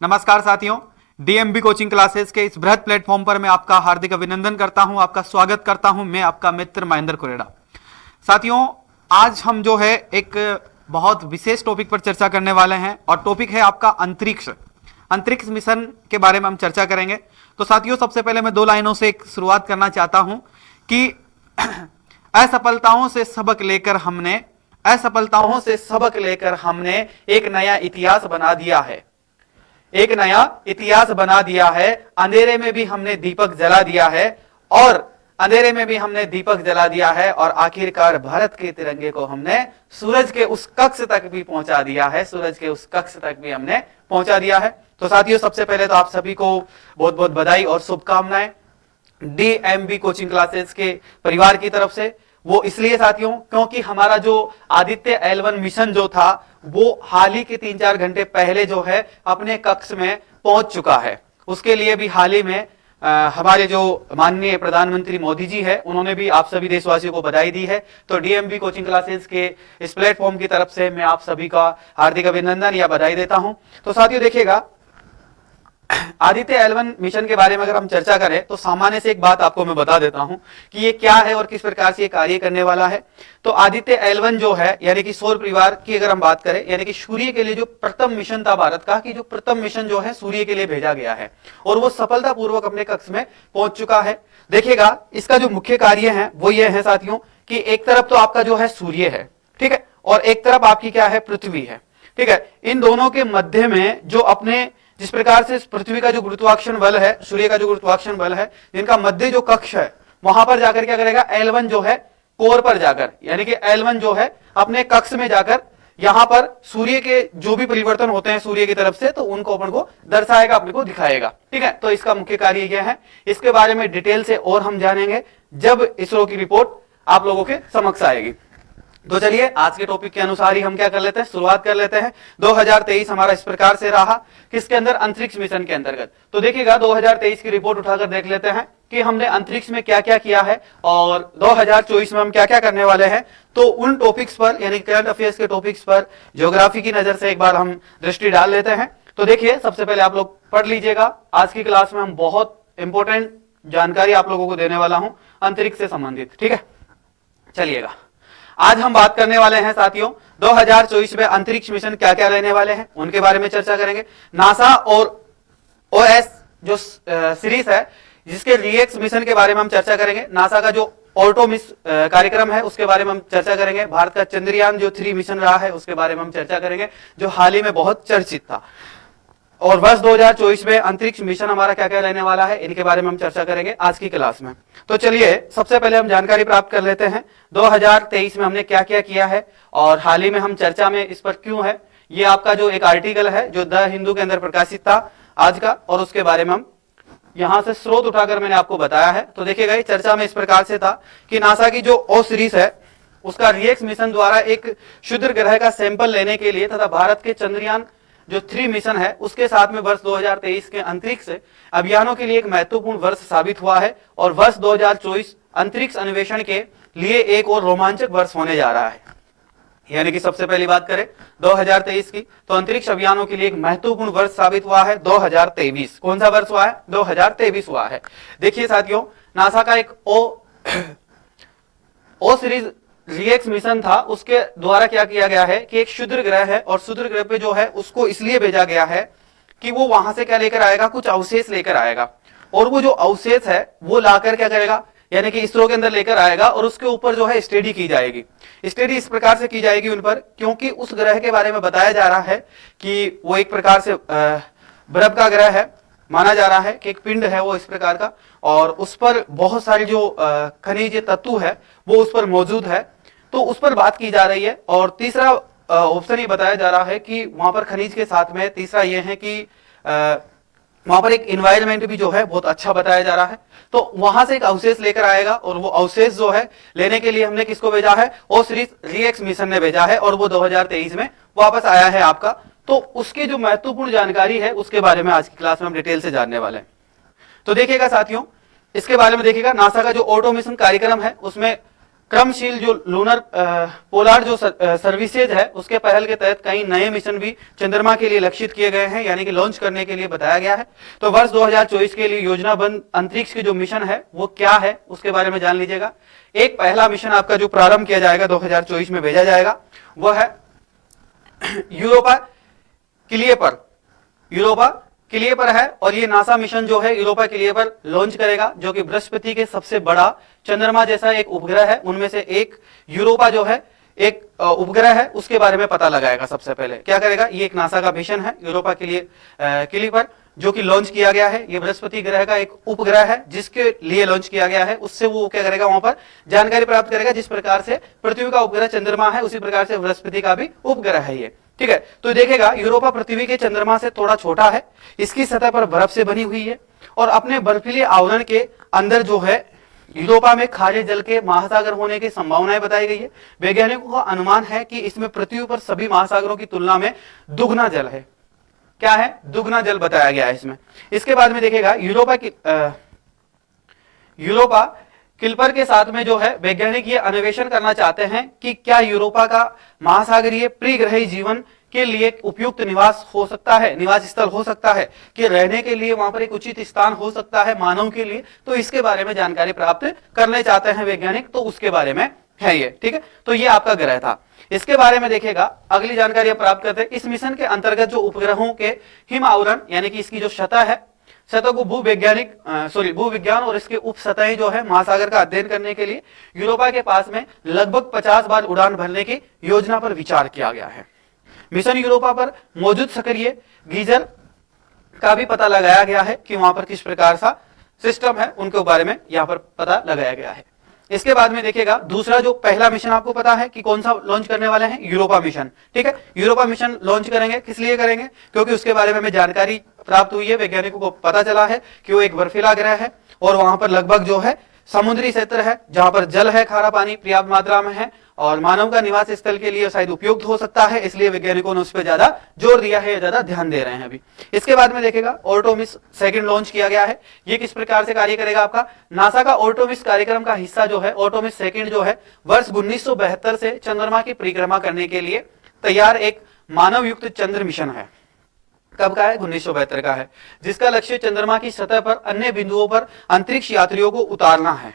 नमस्कार साथियों, DMB coaching classes के इस बृहद प्लेटफॉर्म पर मैं आपका हार्दिक अभिनंदन करता हूं, आपका स्वागत करता हूं। मैं आपका मित्र महेंद्र कुरेड़ा। साथियों, आज हम जो है एक बहुत विशेष टॉपिक पर चर्चा करने वाले हैं और टॉपिक है आपका अंतरिक्ष मिशन के बारे में हम चर्चा करेंगे। तो साथियों, सबसे पहले मैं 2 लाइनों से एक शुरुआत करना चाहता हूं कि असफलताओं से सबक लेकर हमने एक नया इतिहास बना दिया है। अंधेरे में भी हमने दीपक जला दिया है और आखिरकार भारत के तिरंगे को हमने सूरज के उस कक्ष तक भी पहुंचा दिया है। तो साथियों, सबसे पहले तो आप सभी को बहुत बहुत बधाई और शुभकामनाएं डीएमबी कोचिंग क्लासेस के परिवार की तरफ से। वो इसलिए साथियों क्योंकि हमारा जो आदित्य L1 मिशन जो था वो हाल ही के 3-4 घंटे पहले जो है अपने कक्ष में पहुंच चुका है। उसके लिए भी हाल ही में हमारे जो माननीय प्रधानमंत्री मोदी जी है उन्होंने भी आप सभी देशवासियों को बधाई दी है। तो डीएमबी कोचिंग क्लासेस के इस प्लेटफॉर्म की तरफ से मैं आप सभी का हार्दिक अभिनंदन या बधाई देता हूं। तो साथियों देखिएगा, आदित्य L1 मिशन के बारे में अगर हम चर्चा करें तो सामान्य से एक बात आपको मैं बता देता हूं कि ये क्या है और किस प्रकार से ये कार्य करने वाला है। तो आदित्य L1 जो है यानी कि सौर परिवार की अगर हम बात करें, यानी कि सूर्य के लिए जो प्रथम मिशन था भारत का, कि जो प्रथम मिशन जो है सूर्य के लिए भेजा गया है और वो सफलतापूर्वक अपने कक्ष में पहुंच चुका है। देखिएगा, इसका जो मुख्य कार्य है वो ये है साथियों कि एक तरफ तो आपका जो है सूर्य है, ठीक है, और एक तरफ आपकी क्या है, पृथ्वी है, ठीक है। इन दोनों के मध्य में जो अपने जिस प्रकार से पृथ्वी का जो गुरुत्वाकर्षण बल है, सूर्य का जो गुरुत्वाकर्षण बल है, जिनका मध्य जो कक्ष है वहां पर जाकर क्या करेगा, L1 जो है कोर पर जाकर, यानी कि L1 जो है अपने कक्ष में जाकर यहां पर सूर्य के जो भी परिवर्तन होते हैं सूर्य की तरफ से, तो उनको अपन को दर्शाएगा, अपने को दिखाएगा, ठीक है। तो इसका मुख्य कार्य यह है। इसके बारे में डिटेल से और हम जानेंगे जब इसरो की रिपोर्ट आप लोगों के समक्ष आएगी। तो चलिए आज के टॉपिक के अनुसार ही हम क्या कर लेते हैं, शुरुआत कर लेते हैं। 2023 हमारा इस प्रकार से रहा, किसके अंदर, अंतरिक्ष मिशन के अंतर्गत। तो देखिएगा 2023 की रिपोर्ट उठाकर देख लेते हैं कि हमने अंतरिक्ष में क्या क्या किया है और 2024 में हम क्या क्या करने वाले हैं। तो उन टॉपिक्स पर यानी करंट अफेयर्स के टॉपिक्स पर ज्योग्राफी की नजर से एक बार हम दृष्टि डाल लेते हैं। तो देखिए, सबसे पहले आप लोग पढ़ लीजिएगा, आज की क्लास में हम बहुत इंपॉर्टेंट जानकारी आप लोगों को देने वाला हूं अंतरिक्ष से संबंधित, ठीक है। चलिएगा, आज हम बात करने वाले हैं साथियों 2024 में अंतरिक्ष मिशन क्या क्या रहने वाले हैं उनके बारे में चर्चा करेंगे। नासा और OS जो सीरीज है, जिसके रिएक्स मिशन के बारे में हम चर्चा करेंगे। नासा का जो ऑर्टोमिस कार्यक्रम है उसके बारे में हम चर्चा करेंगे। भारत का चंद्रयान जो 3 मिशन रहा है उसके बारे में हम चर्चा करेंगे, जो हाल ही में बहुत चर्चित था। और वर्ष 2024 में अंतरिक्ष मिशन हमारा क्या क्या रहने वाला है, इनके बारे में हम चर्चा करेंगे आज की क्लास में। तो चलिए सबसे पहले हम जानकारी प्राप्त कर लेते हैं 2023 में हमने क्या क्या किया है और हाल ही में हम चर्चा में इस पर क्यों है। ये आपका जो एक आर्टिकल है जो द हिंदू के अंदर प्रकाशित था आज का, और उसके बारे में हम यहां से स्रोत उठाकर मैंने आपको बताया है। तो देखिएगा, ये चर्चा में इस प्रकार से था कि नासा की जो O सीरीज है उसका रिएक्स मिशन द्वारा एक क्षुद्र ग्रह का सैंपल लेने के लिए तथा भारत के चंद्रयान जो 3 मिशन है उसके साथ में वर्ष 2023 के अंतरिक्ष अभियानों के लिए एक महत्वपूर्ण वर्ष साबित हुआ है। और वर्ष 2024 अंतरिक्ष अन्वेषण के लिए एक और रोमांचक वर्ष होने जा रहा है। यानी कि सबसे पहली बात करें 2023 की, तो अंतरिक्ष अभियानों के लिए एक महत्वपूर्ण वर्ष साबित हुआ है 2023। कौन सा वर्ष हुआ है, 2023 हुआ है। देखिए साथियों, नासा का एक ओ सीरीज रिएक्स मिशन था, उसके द्वारा क्या किया गया है कि एक क्षुद्र ग्रह है और क्षुद्र ग्रह पे जो है उसको इसलिए भेजा गया है कि वो वहां से क्या लेकर आएगा, कुछ अवशेष लेकर आएगा। और वो जो अवशेष है वो लाकर क्या करेगा, यानी कि इसरो के अंदर लेकर आएगा और उसके ऊपर जो है स्टडी की जाएगी। स्टडी इस प्रकार से की जाएगी उन पर, क्योंकि उस ग्रह के बारे में बताया जा रहा है कि वो एक प्रकार से बर्फ का ग्रह है, माना जा रहा है कि एक पिंड है वो इस प्रकार का, और उस पर बहुत सारी जो खनिज तत्व है वो उस पर मौजूद है। तो उस पर बात की जा रही है। और तीसरा ऑप्शन ये बताया जा रहा है कि वहां पर खनिज के साथ में तीसरा ये है कि वहां पर एक इन्वायरमेंट भी जो है बहुत अच्छा बताया जा रहा है। तो वहां से एक अवशेष लेकर आएगा और वो अवशेष जो है लेने के लिए हमने किसको भेजा है, ओ सीरीज रिएक्स मिशन ने भेजा है और वो 2023 में वापस आया है आपका। तो उसकी जो महत्वपूर्ण जानकारी है उसके बारे में आज की क्लास में हम डिटेल से जानने वाले हैं। तो देखिएगा साथियों, इसके बारे में देखिएगा, नासा का जो ऑटो मिशन कार्यक्रम है उसमें क्रमशील जो लूनर पोलार जो सर्विसेज है उसके पहल के तहत कई नए मिशन भी चंद्रमा के लिए लक्षित किए गए हैं, यानी कि लॉन्च करने के लिए बताया गया है। तो वर्ष 2024 के लिए योजनाबद्ध अंतरिक्ष के जो मिशन है वो क्या है उसके बारे में जान लीजिएगा। एक पहला मिशन आपका जो प्रारंभ किया जाएगा 2024 में भेजा जाएगा वह है यूरोपा क्लियपर है, और ये नासा मिशन जो है यूरोपा क्लियपर लॉन्च करेगा, जो कि बृहस्पति के सबसे बड़ा चंद्रमा जैसा एक उपग्रह है, उनमें से एक यूरोपा जो है एक उपग्रह है, उसके बारे में पता लगाएगा। सबसे पहले क्या करेगा, ये एक नासा का मिशन है यूरोपा के लिए क्लिपर जो कि लॉन्च किया गया है। ये बृहस्पति ग्रह का एक उपग्रह है जिसके लिए लॉन्च किया गया है। उससे वो क्या करेगा, वहां पर जानकारी प्राप्त करेगा। जिस प्रकार से पृथ्वी का उपग्रह चंद्रमा है उसी प्रकार से बृहस्पति का भी उपग्रह है ये, ठीक है। तो देखेगा यूरोपा पृथ्वी के चंद्रमा से थोड़ा छोटा है, इसकी सतह पर बर्फ से बनी हुई है, और अपने बर्फीले आवरण के अंदर जो है यूरोपा में खारे जल के महासागर होने की संभावनाएं बताई गई है। वैज्ञानिकों का अनुमान है कि इसमें पृथ्वी पर सभी महासागरों की तुलना में दुगना जल है। क्या है, दुगना जल बताया गया है इसमें। इसके बाद में देखेगा यूरोपा क्लिपर के साथ में जो है वैज्ञानिक ये अन्वेषण करना चाहते हैं कि क्या यूरोपा का महासागरीय परिग्रही जीवन के लिए उपयुक्त निवास हो सकता है, निवास स्थल हो सकता है, कि रहने के लिए वहां पर एक उचित स्थान हो सकता है मानव के लिए। तो इसके बारे में जानकारी प्राप्त करने चाहते हैं वैज्ञानिक, तो उसके बारे में है ये, ठीक है। तो ये आपका ग्रह था। इसके बारे में देखेगा अगली जानकारी हम प्राप्त करते हैं। इस मिशन के अंतर्गत जो उपग्रहों के हिम आवरण यानी कि इसकी जो सतह है, सतह को भूविज्ञान और इसके उप सतहें जो है महासागर का अध्ययन करने के लिए यूरोपा के पास में लगभग 50 बार उड़ान भरने की योजना पर विचार किया गया है। मिशन यूरोपा पर मौजूद सक्रिय गीजर का भी पता लगाया गया है कि वहां पर किस प्रकार का सिस्टम है, उनके बारे में यहां पर पता लगाया गया है। इसके बाद में देखिएगा दूसरा जो पहला मिशन आपको पता है कि कौन सा लॉन्च करने वाले हैं, यूरोपा मिशन, ठीक है। यूरोपा मिशन लॉन्च करेंगे, किस लिए करेंगे, क्योंकि उसके बारे में हमें जानकारी प्राप्त हुई है, वैज्ञानिकों को पता चला है कि वो एक बर्फीला ग्रह है और वहां पर लगभग जो है समुद्री क्षेत्र है जहां पर जल है, खारा पानी पर्याप्त मात्रा में है और मानव का निवास स्थल के लिए शायद उपयुक्त हो सकता है, इसलिए वैज्ञानिकों ने उस पर ज्यादा जोर दिया है, ज्यादा ध्यान दे रहे हैं अभी। इसके बाद में देखेगा ऑर्टोमिस सेकंड लॉन्च किया गया है। ये किस प्रकार से कार्य करेगा, आपका नासा का ऑर्टोमिस कार्यक्रम का हिस्सा जो है ऑर्टोमिस सेकंड जो है वर्ष 1972 से चंद्रमा की परिक्रमा करने के लिए तैयार एक मानव युक्त चंद्र मिशन है। कब का है, 1972 का है, जिसका लक्ष्य चंद्रमा की सतह पर अन्य बिंदुओं पर अंतरिक्ष यात्रियों को उतारना है।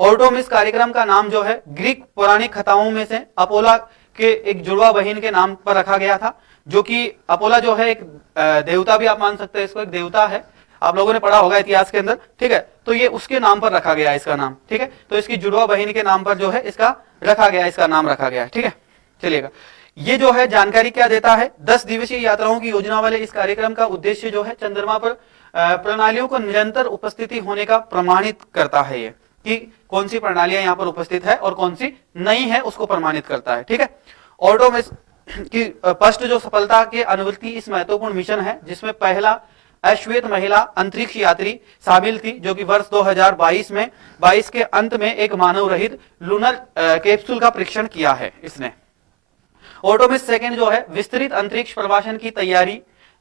ऑर्टोमिस कार्यक्रम का नाम जो है ग्रीक पौराणिक कथाओं में से अपोला के एक जुड़वा बहन के नाम पर रखा गया था, जो कि अपोला जो है एक देवता भी आप मान सकते हैं, इसको एक देवता है, आप लोगों ने पढ़ा होगा इतिहास के अंदर, ठीक है। तो ये उसके नाम पर रखा गया है इसका नाम, ठीक है। तो इसकी जुड़वा बहन के नाम पर जो है इसका रखा गया, इसका नाम रखा गया है, ठीक है। चलिएगा, ये जो है जानकारी क्या देता है, 10 दिवसीय यात्राओं की योजना वाले इस कार्यक्रम का उद्देश्य जो है चंद्रमा पर प्रणालियों को निरंतर उपस्थिति होने का प्रमाणित करता है, ये कि कौन सी प्रणालियां यहाँ पर उपस्थित है और कौन सी नहीं है उसको प्रमाणित करता है, ठीक है। ऑर्टोमिस की फर्स्ट जो सफलता के अनुवर्ती इस महत्वपूर्ण मिशन है, जिसमें पहला अश्वेत महिला अंतरिक्ष यात्री शामिल थी, जो कि वर्ष 2022 में 22 के अंत में एक मानव रहित लूनर कैप्सूल का परीक्षण किया है इसने। ऑर्टोमिस सेकंड जो है विस्तृत अंतरिक्ष प्रवासन की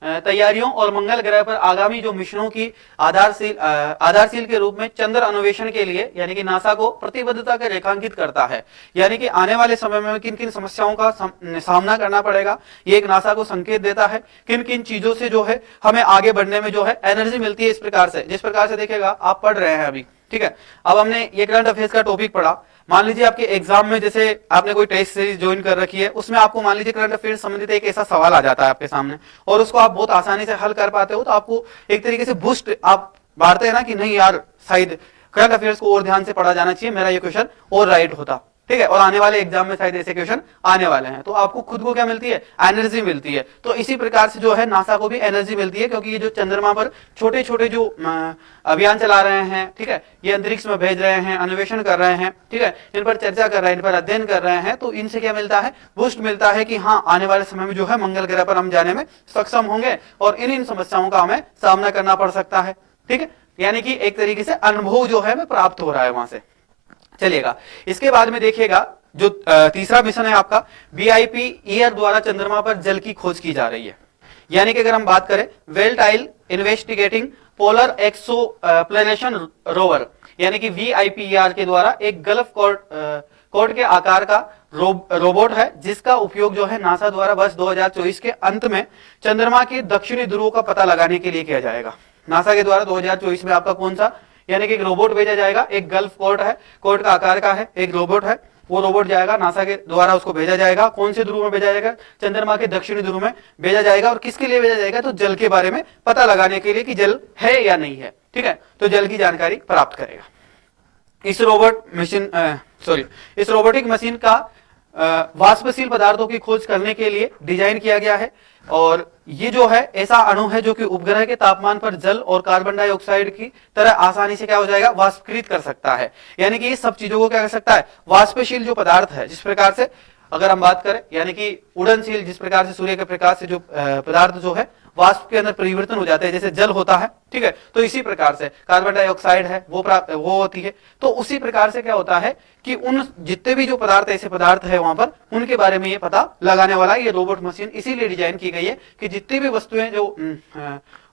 तैयारियों और मंगल ग्रह पर आगामी जो मिशनों की आधारशील के रूप में चंद्र अन्वेषण के लिए यानी कि नासा को प्रतिबद्धता के रेखांकित करता है, यानी कि आने वाले समय में किन किन समस्याओं का सामना करना पड़ेगा, ये एक नासा को संकेत देता है, किन किन चीजों से जो है हमें आगे बढ़ने में जो है एनर्जी मिलती है। इस प्रकार से, जिस प्रकार से देखिएगा आप पढ़ रहे हैं अभी, ठीक है। अब हमने ये करंट अफेयर्स का टॉपिक पढ़ा, मान लीजिए आपके एग्जाम में जैसे आपने कोई टेस्ट सीरीज ज्वाइन कर रखी है, उसमें आपको मान लीजिए करंट अफेयर्स संबंधित एक ऐसा सवाल आ जाता है आपके सामने और उसको आप बहुत आसानी से हल कर पाते हो, तो आपको एक तरीके से बूस्ट आप बांटते हैं ना कि नहीं यार शायद करंट अफेयर्स को और ध्यान से पढ़ा जाना चाहिए, मेरा ये क्वेश्चन और राइट होता, ठीक है, और आने वाले एग्जाम में शायद ऐसे क्वेश्चन आने वाले हैं, तो आपको खुद को क्या मिलती है, एनर्जी मिलती है। तो इसी प्रकार से जो है नासा को भी एनर्जी मिलती है, क्योंकि ये जो चंद्रमा पर छोटे छोटे जो अभियान चला रहे हैं, ठीक है, ये अंतरिक्ष में भेज रहे हैं, अन्वेषण कर रहे हैं, ठीक है, इन पर चर्चा कर रहे हैं, इन पर अध्ययन कर रहे हैं, तो इनसे क्या मिलता है, बूस्ट मिलता है कि हाँ आने वाले समय में जो है मंगल ग्रह पर हम जाने में सक्षम होंगे और इन समस्याओं का हमें सामना करना पड़ सकता है, ठीक है। यानी कि एक तरीके से अनुभव जो है हमें प्राप्त हो रहा है वहां से। चलिएगा, इसके बाद में देखिएगा जो तीसरा मिशन है आपका BIP ईयर द्वारा चंद्रमा पर जल की खोज की जा रही है, यानी कि अगर हम बात करें volatiles investigating polar exploration rover यानी कि VIPER के द्वारा एक गल्फ कोर्ट के आकार का रोबोट है, जिसका उपयोग जो है नासा द्वारा वर्ष 2024 के अंत में चंद्रमा के दक्षिणी ध्रुव का पता लगाने के लिए किया जाएगा। नासा के द्वारा 2024 में आपका कौन सा यानी कि एक रोबोट भेजा जाएगा, एक गल्फ कोर्ट है, कोर्ट का आकार का है, एक रोबोट है, वो रोबोट जाएगा नासा के द्वारा, उसको भेजा जाएगा। कौन से ध्रुव में भेजा जाएगा? चंद्रमा के दक्षिणी ध्रुव में भेजा जाएगा। और किसके लिए भेजा जाएगा? तो जल के बारे में पता लगाने के लिए कि जल है या नहीं है, ठीक है, तो जल की जानकारी प्राप्त करेगा। इस रोबोटिक मशीन का वाष्पशील पदार्थों की खोज करने के लिए डिजाइन किया गया है, और ये जो है ऐसा अणु है जो कि उपग्रह के तापमान पर जल और कार्बन डाइऑक्साइड की तरह आसानी से क्या हो जाएगा? वाष्पीकृत कर सकता है। यानी कि ये सब चीजों को क्या कर सकता है? वाष्पशील जो पदार्थ है, जिस प्रकार से अगर हम बात करें यानी कि उड़नशील, जिस प्रकार से सूर्य के प्रकाश से जो पदार्थ जो है वाष्प के अंदर परिवर्तन हो जाते हैं, जैसे जल होता है, ठीक है, तो इसी प्रकार से कार्बन डाइऑक्साइड है वो होती है। तो उसी प्रकार से क्या होता है कि उन जितने भी जो पदार्थ ऐसे पदार्थ है वहां पर, उनके बारे में ये पता लगाने वाला ये रोबोट मशीन इसीलिए डिजाइन की गई है कि जितनी भी वस्तुएं जो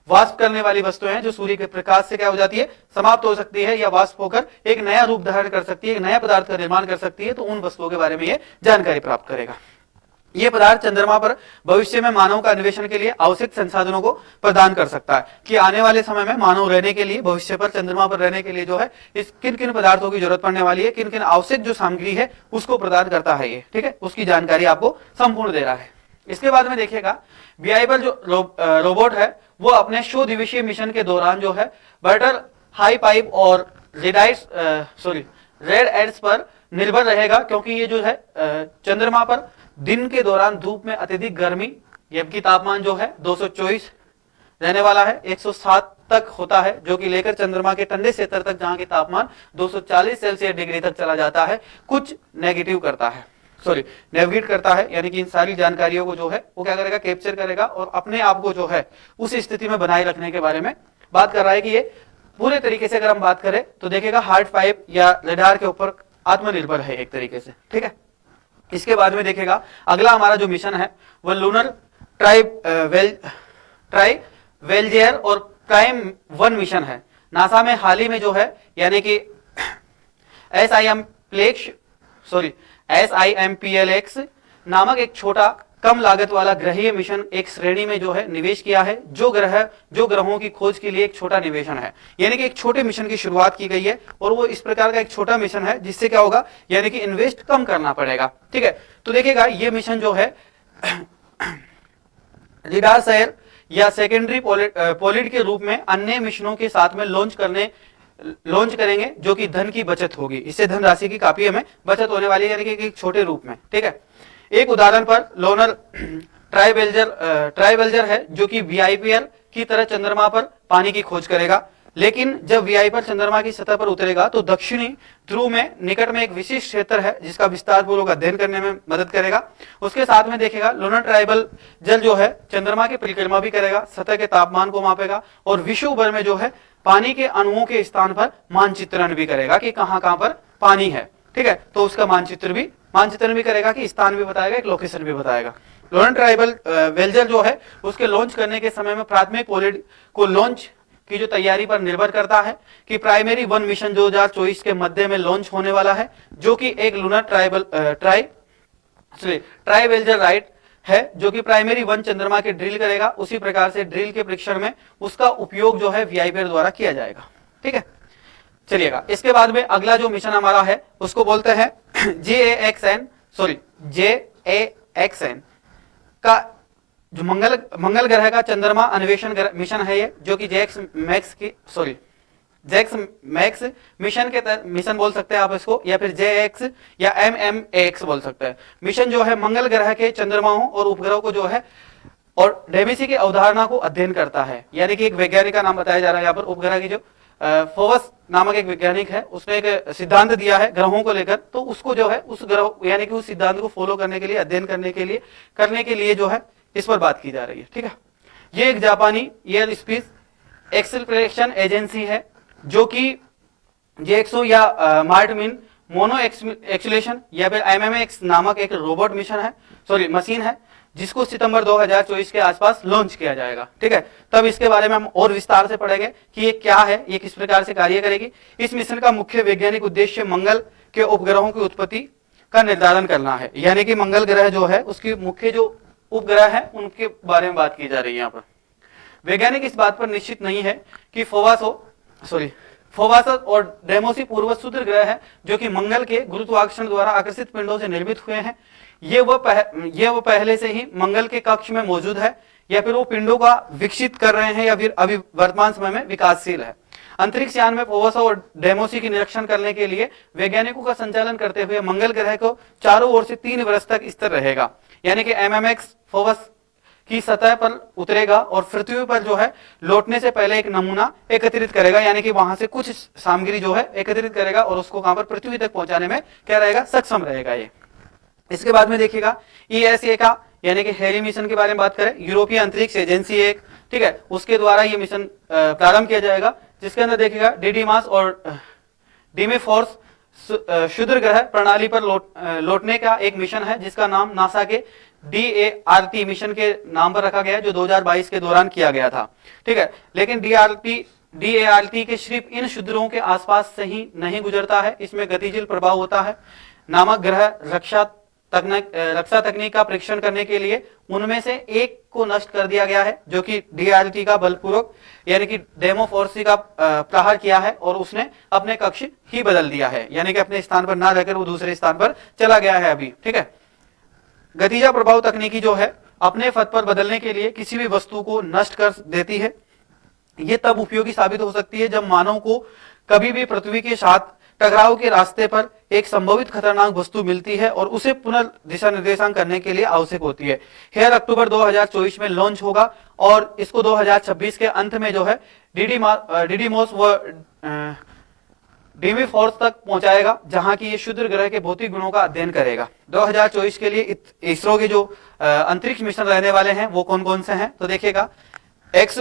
वाष्प करने वाली वस्तुएं हैं जो सूर्य के प्रकाश से क्या हो जाती है? समाप्त हो सकती है या वाष्प होकर एक नया रूप धारण कर सकती है, एक नया पदार्थ का निर्माण कर सकती है, तो उन वस्तुओं के बारे में ये जानकारी प्राप्त करेगा। ये पदार्थ चंद्रमा पर भविष्य में मानव का अन्वेषण के लिए आवश्यक संसाधनों को प्रदान कर सकता है कि आने वाले समय में मानव रहने के लिए, भविष्य पर चंद्रमा पर रहने के लिए जो है इस किन किन पदार्थों की जरूरत पड़ने वाली है, किन किन आवश्यक जो सामग्री है उसको प्रदान करता है ये, ठीक है, उसकी जानकारी आपको संपूर्ण दे रहा है। इसके बाद में देखिएगा VIPER जो रोबोट है वो अपने 100 दिवसीय मिशन के दौरान जो है बटर हाई पाइप और रेड एड्स पर निर्भर रहेगा, क्योंकि ये जो है चंद्रमा पर दिन के दौरान धूप में अत्यधिक गर्मी, जबकि तापमान जो है 224 रहने वाला है, 107 तक होता है, जो कि लेकर चंद्रमा के ठंडे क्षेत्र तक जहां की तापमान 240 सेल्सियस डिग्री तक चला जाता है, कुछ नेगेटिव करता है, नेविगेट करता है। यानी कि इन सारी जानकारियों को जो है वो क्या करेगा? कैप्चर करेगा और अपने आप को जो है उस स्थिति में बनाए रखने के बारे में बात कर रहा है कि ये पूरे तरीके से अगर हम बात करें तो देखेगा हार्ड पाइप या रेडार के ऊपर आत्मनिर्भर है एक तरीके से, ठीक है। इसके बाद में देखेगा अगला हमारा जो मिशन है वह लूनर ट्राइवेलजेयर और प्राइम 1 मिशन है। नासा में हाल ही में जो है यानी कि SIMPLX नामक एक छोटा कम लागत वाला ग्रहीय मिशन एक श्रेणी में जो है निवेश किया है, जो ग्रहों की खोज के लिए एक छोटा निवेशन है। यानी कि एक छोटे मिशन की शुरुआत की गई है और वो इस प्रकार का एक छोटा मिशन है जिससे क्या होगा यानी कि इन्वेस्ट कम करना पड़ेगा, ठीक है। तो देखिएगा ये मिशन जो है लिडार शहर या सेकेंडरी पोलिड के रूप में अन्य मिशनों के साथ में लॉन्च करेंगे, जो कि धन की बचत होगी। इससे धनराशि की काफी हमें बचत होने वाली है, यानी कि एक छोटे रूप में, ठीक है। एक उदाहरण पर लोनर ट्राइवेलजर है जो कि VIPER की तरह चंद्रमा पर पानी की खोज करेगा, लेकिन जब VIPER चंद्रमा की सतह पर उतरेगा तो दक्षिणी ध्रुव में निकट में एक विशिष्ट क्षेत्र है जिसका विस्तार पूर्वक अध्ययन करने में मदद करेगा। उसके साथ में देखेगा लोनर ट्राइवेलजर जो है चंद्रमा की परिक्रमा भी करेगा, सतह के तापमान को मापेगा और विश्व भर में जो है पानी के अणुओं के स्थान पर मानचित्रण भी करेगा कि कहां कहां पर पानी है, ठीक है। तो उसका मानचित्रण भी करेगा कि स्थान भी बताएगा, एक लोकेशन भी बताएगा। लोनर ट्राइवेलजर जो है उसके लॉन्च करने के समय में प्राथमिक पोलिड को लॉन्च की जो तैयारी पर निर्भर करता है कि प्राइमरी 1 मिशन 2024 के मध्य में लॉन्च होने वाला है, जो कि एक लूनर ट्राइवेलजर राइट है जो कि प्राइमरी 1 चंद्रमा के ड्रिल करेगा। उसी प्रकार से ड्रिल के परीक्षण में उसका उपयोग जो है VIPER द्वारा किया जाएगा, ठीक है। चलिएगा इसके बाद में अगला जो मिशन हमारा है उसको बोलते हैं JAXN का जो मंगल ग्रह का चंद्रमा अन्वेषण मिशन है ये, जो कि जैक्स मिशन बोल सकते हैं आप इसको, या फिर JAX या MMAX बोल सकते हैं। मिशन जो है मंगल ग्रह के चंद्रमाओं और उपग्रहों को जो है और डेबिसी की अवधारणा को अध्ययन करता है। यानी कि एक वैज्ञानिक का नाम बताया जा रहा है यहाँ पर, उपग्रह की जो फोवस नामक एक वैज्ञानिक है, उसने एक सिद्धांत दिया है ग्रहों को लेकर, तो उसको जो है उस ग्रह यानी कि उस सिद्धांत को फॉलो करने के लिए, अध्ययन करने के लिए जो है इस पर बात की जा रही है, ठीक है। ये एक जापानी एयर स्पेस एक्सेलरेशन एजेंसी है जो कि JAXO या मार्टमिन मोनो एक्सलेशन या फिर MMAX नामक एक रोबोट मशीन है जिसको सितंबर 2024 के आसपास लॉन्च किया जाएगा। ठीक है, तब इसके बारे में हम और विस्तार से पढ़ेंगे कि ये क्या है, ये किस प्रकार से कार्य करेगी। इस मिशन का मुख्य वैज्ञानिक उद्देश्य मंगल के उपग्रहों की उत्पत्ति का निर्धारण करना है, यानी कि मंगल ग्रह जो है उसकी मुख्य जो उपग्रह है उनके बारे में बात की जा रही है। यहाँ पर वैज्ञानिक इस बात पर निश्चित नहीं है कि फोवासस और डेमोसी पूर्व क्षुद्र ग्रह है जो कि मंगल के गुरुत्वाकर्षण द्वारा आकर्षित पिंडों से निर्मित हुए हैं। ये वो पहले से ही मंगल के कक्ष में मौजूद है, या फिर वो पिंडों का विकसित कर रहे हैं, या फिर अभी वर्तमान समय में विकासशील है। अंतरिक्ष यान में फोवस और डेमोसी की निरीक्षण करने के लिए वैज्ञानिकों का संचालन करते हुए मंगल ग्रह को चारों ओर से 3 वर्ष तक स्थिर रहेगा, यानी कि MMX फोवस की सतह पर उतरेगा और पृथ्वी पर जो है लौटने से पहले एक नमूना एकत्रित करेगा, यानी कि वहां से कुछ सामग्री जो है एकत्रित करेगा और उसको कहां पर पृथ्वी तक पहुंचाने में क्या रहेगा, सक्षम रहेगा ये। इसके बाद में देखिएगा ESA का यानी कि हेरी मिशन के बारे में बात करें, यूरोपीय अंतरिक्ष एजेंसी एक, ठीक है, उसके द्वारा ये मिशन प्रारंभ किया जाएगा, जिसके अंदर देखिएगा डिडीमास और डिमेफोर्स क्षुद्र ग्रह प्रणाली पर लौटने का एक मिशन है, जिसका नाम नासा के DART मिशन के नाम पर रखा गया है, जो 2022 के दौरान किया गया था। ठीक है, लेकिन DART के सिर्फ इन क्षुद्रों के आसपास से ही नहीं गुजरता है, इसमें गतिशील प्रभाव होता है नामक ग्रह रक्षा तकनीक का परीक्षण करने के लिए उनमें से एक को नष्ट कर दिया गया है, जो कि DART का बलपूर्वक यानी कि डेमोफोर्सी का प्रहार किया है और उसने अपने कक्ष ही बदल दिया है, यानी कि अपने स्थान पर ना रहकर वो दूसरे स्थान पर चला गया है अभी। ठीक है, गतिजा प्रभाव तकनीकी जो है अपने पथ पर बदलने के लिए किसी भी वस्तु को नष्ट कर देती है। ये तब उपयोगी साबित हो सकती है जब मानव को कभी भी पृथ्वी के साथ टकराव के रास्ते पर एक संभावित खतरनाक वस्तु मिलती है और उसे पुनः दिशा निर्देशन करने के लिए आवश्यक होती है। हेयर अक्टूबर 2024 में लॉन्च होगा और इसको 2026 के अंत में जो है डिडीमोस व डिमेफोर्स तक पहुंचाएगा, जहां की ये क्षुद्र ग्रह के भौतिक गुणों का अध्ययन करेगा। 2024 के लिए इसरो के जो अंतरिक्ष मिशन रहने वाले हैं वो कौन कौन से हैं, तो देखिएगा एक्स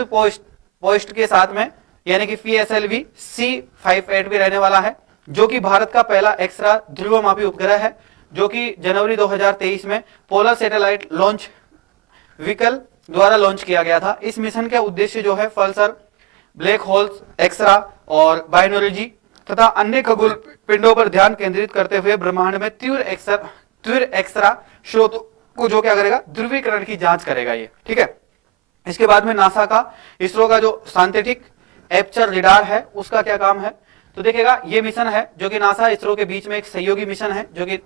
पोस्ट के साथ में यानी कि PSLV C58 भी रहने वाला है, जो कि भारत का पहला एक्स्ट्रा ध्रुवमापी उपग्रह है, जो कि जनवरी 2023 में पोलर सैटेलाइट लॉन्च व्हीकल द्वारा लॉन्च किया गया था। इस मिशन का उद्देश्य जो है पल्सर, ब्लैक होल्स, एक्सरा और बाइनोलॉजी तथा अन्य खगोल पिंडों पर ध्यान केंद्रित करते हुए ब्रह्मांड में तीव्र एक्सरा स्रोतों को जो क्या करेगा, ध्रुवीकरण की जांच करेगा ये। ठीक है, इसके बाद में नासा का इसरो का जो सिंथेटिक एपर्चर रडार है उसका क्या काम है, तो देखिएगा ये मिशन है जो कि नासा इसरो के बीच में एक सहयोगी मिशन है, जो कि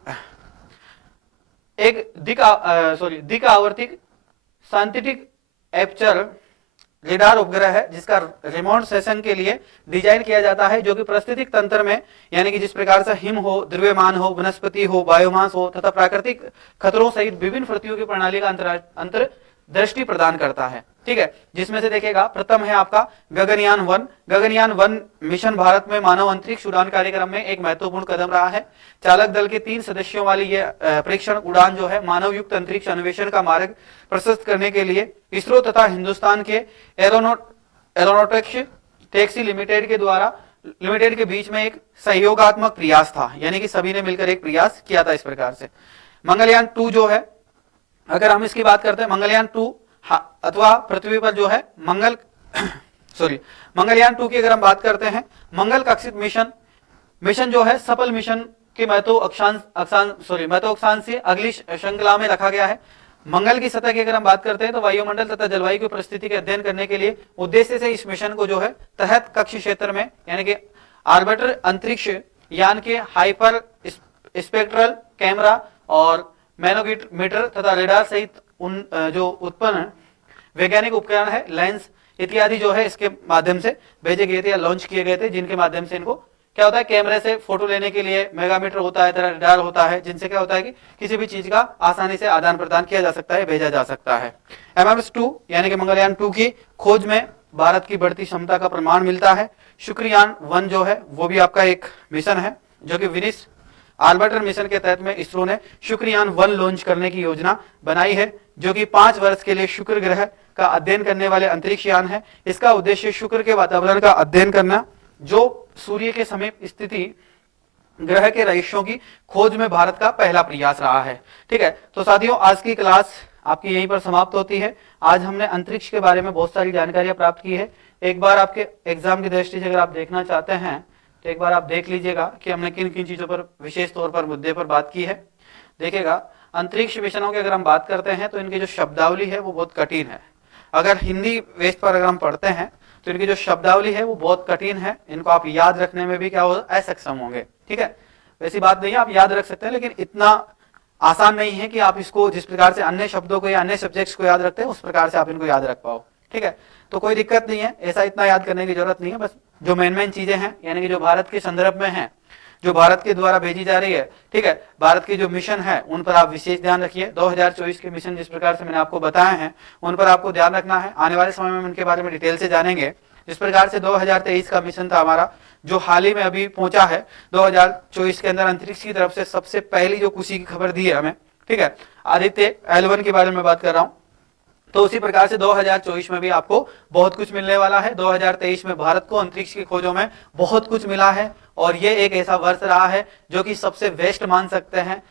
एक दिक आवर्तिक सिंथेटिक एपर्चर रडार उपग्रह है, जिसका रिमोट सेशन के लिए डिजाइन किया जाता है, जो कि पारिस्थितिक तंत्र में यानी कि जिस प्रकार से हिम हो, द्रव्यमान हो, वनस्पति हो, बायोमास हो तथा प्राकृतिक खतरों सहित विभिन्न पृथ्वियों की प्रणाली का अंतर्दृष्टि प्रदान करता है। ठीक है, जिसमें से देखिएगा प्रथम है आपका गगनयान 1 मिशन भारत में मानव अंतरिक्ष उड़ान कार्यक्रम में एक महत्वपूर्ण कदम रहा है। चालक दल के 3 सदस्यों वाली यह परीक्षण उड़ान जो है मानव युक्त अंतरिक्ष अन्वेषण का मार्ग प्रशस्त करने के लिए इसरो तथा हिंदुस्तान के एरोनॉटिक्स टैक्सी लिमिटेड के बीच में एक सहयोगात्मक प्रयास था, यानी कि सभी ने मिलकर एक प्रयास किया था। इस प्रकार से मंगलयान 2 जो है, अगर हम इसकी बात करते हैं मंगलयान 2 अथवा पृथ्वी पर जो है मंगलयान 2 की अगर हम बात करते हैं, मंगल कक्षित मिशन जो है सफल मिशन के महत्वाकांक्षी से अगली श्रृंखला में रखा गया है। मंगल की सतह की अगर हम बात करते हैं तो वायुमंडल तथा जलवायु की परिस्थिति के अध्ययन करने के लिए उद्देश्य से इस मिशन को जो है तहत कक्ष क्षेत्र में यानी कि आर्बिटर अंतरिक्ष यान के हाइपर स्पेक्ट्रल कैमरा और मैग्नेटोमीटर तथा रेडार सहित उन जो उत्पन्न वैज्ञानिक उपकरण है, लेंस इत्यादि जो है इसके माध्यम से भेजे गए थे या लॉन्च किए गए थे, जिनके माध्यम से इनको क्या होता है, कैमरे से फोटो लेने के लिए मेगामीटर होता है, रेडार होता है, जिनसे क्या होता है कि किसी भी चीज का आसानी से आदान प्रदान किया जा सकता है, भेजा जा सकता है। MMS 2 यानी कि मंगलयान 2 की खोज में भारत की बढ़ती क्षमता का प्रमाण मिलता है। शुक्रयान 1 जो है वो भी आपका एक मिशन है, जो कि विनिस आर्बिटर मिशन के तहत में इसरो ने शुक्रयान 1 लॉन्च करने की योजना बनाई है, जो कि 5 वर्ष के लिए शुक्र ग्रह का अध्ययन करने वाले अंतरिक्ष यान है। इसका उद्देश्य शुक्र के वातावरण का अध्ययन करना, जो सूर्य के समीप स्थिति ग्रह के रहस्यों की खोज में भारत का पहला प्रयास रहा है। ठीक है, तो साथियों आज की क्लास आपकी यहीं पर समाप्त होती है। आज हमने अंतरिक्ष के बारे में बहुत सारी जानकारियां प्राप्त की है। एक बार आपके एग्जाम की दृष्टि से अगर आप देखना चाहते हैं तो एक बार आप देख लीजिएगा कि हमने किन किन चीजों पर विशेष तौर पर मुद्दे पर बात की है। देखिएगा, अंतरिक्ष मिशनों की अगर हम बात करते हैं तो इनकी जो शब्दावली है वो बहुत कठिन है। अगर हिंदी बेस पर अगर हम पढ़ते हैं तो इनकी जो शब्दावली है वो बहुत कठिन है। इनको आप याद रखने में भी क्या हो, असक्षम होंगे। ठीक है, वैसी बात नहीं है, आप याद रख सकते हैं, लेकिन इतना आसान नहीं है कि आप इसको जिस प्रकार से अन्य शब्दों को या अन्य सब्जेक्ट्स को याद रखते हैं उस प्रकार से आप इनको याद रख पाओ। ठीक है, तो कोई दिक्कत नहीं है, ऐसा इतना याद करने की जरूरत नहीं है। बस जो मेन चीजें हैं, यानी कि जो भारत के संदर्भ में है, जो भारत के द्वारा भेजी जा रही है, ठीक है, भारत की जो मिशन है उन पर आप विशेष ध्यान रखिए। 2024 के मिशन जिस प्रकार से मैंने आपको बताए हैं उन पर आपको ध्यान रखना है। आने वाले समय में हम इनके बारे में डिटेल से जानेंगे। जिस प्रकार से 2023 का मिशन था हमारा, जो हाल ही में अभी पहुंचा है 2024 के अंदर, अंतरिक्ष की तरफ से सबसे पहली जो खुशी की खबर दी है हमें, ठीक है, आदित्य L1 के बारे में बात कर रहा हूं। तो उसी प्रकार से 2024 में भी आपको बहुत कुछ मिलने वाला है। 2023 में भारत को अंतरिक्ष की खोजों में बहुत कुछ मिला है और ये एक ऐसा वर्ष रहा है जो कि सबसे बेस्ट मान सकते हैं।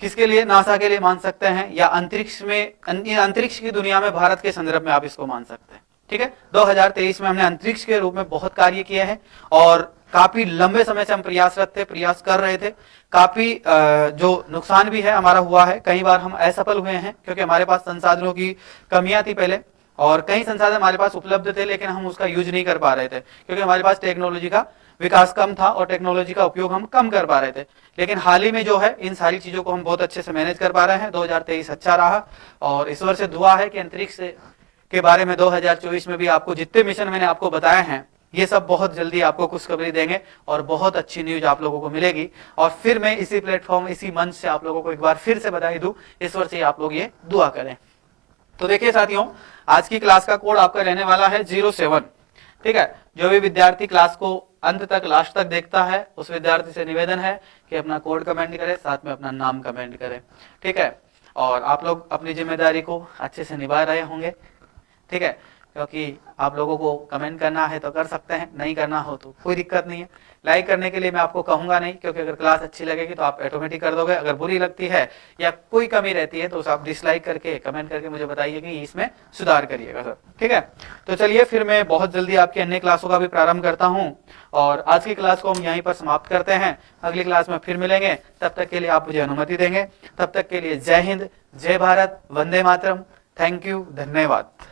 किसके लिए? नासा के लिए मान सकते हैं, या अंतरिक्ष की दुनिया में भारत के संदर्भ में आप इसको मान सकते हैं। ठीक है, 2023 में हमने अंतरिक्ष के रूप में बहुत कार्य किए हैं और काफी लंबे समय से हम प्रयासरत थे, प्रयास कर रहे थे। काफी जो नुकसान भी है हमारा हुआ है, कई बार हम असफल हुए हैं क्योंकि हमारे पास संसाधनों की कमियां थी पहले, और कई संसाधन हमारे पास उपलब्ध थे लेकिन हम उसका यूज नहीं कर पा रहे थे क्योंकि हमारे पास टेक्नोलॉजी का विकास कम था और टेक्नोलॉजी का उपयोग हम कम कर पा रहे थे। लेकिन हाल ही में जो है इन सारी चीजों को हम बहुत अच्छे से मैनेज कर पा रहे हैं। 2023 अच्छा रहा और ईश्वर से दुआ है कि अंतरिक्ष के बारे में 2024 में भी आपको जितने मिशन मैंने आपको बताए हैं ये सब बहुत जल्दी आपको खुशखबरी देंगे और बहुत अच्छी न्यूज आप लोगों को मिलेगी। और फिर मैं इसी प्लेटफॉर्म, इसी मंच से आप लोगों को एक बार फिर से बधाई दूं। ईश्वर से आप लोग ये दुआ करें। तो देखिए साथियों, आज की क्लास का कोड आपका रहने वाला है 07। ठीक है, जो भी विद्यार्थी क्लास को अंत तक, लास्ट तक देखता है, उस विद्यार्थी से निवेदन है कि अपना कोड कमेंट करे, साथ में अपना नाम कमेंट करे। ठीक है, और आप लोग अपनी जिम्मेदारी को अच्छे से निभा रहे होंगे। ठीक है, क्योंकि आप लोगों को कमेंट करना है तो कर सकते हैं, नहीं करना हो तो कोई दिक्कत नहीं है। लाइक करने के लिए मैं आपको कहूंगा नहीं, क्योंकि अगर क्लास अच्छी लगेगी तो आप ऑटोमेटिक कर दोगे। अगर बुरी लगती है या कोई कमी रहती है तो उसे आप डिसलाइक करके, कमेंट करके मुझे बताइए कि इसमें सुधार करिएगा सर। ठीक है, तो चलिए फिर मैं बहुत जल्दी आपकी अन्य क्लासों का भी प्रारंभ करता हूँ और आज की क्लास को हम यहीं पर समाप्त करते हैं। अगली क्लास में फिर मिलेंगे, तब तक के लिए आप मुझे अनुमति देंगे। तब तक के लिए जय हिंद, जय भारत, वंदे मातरम। थैंक यू, धन्यवाद।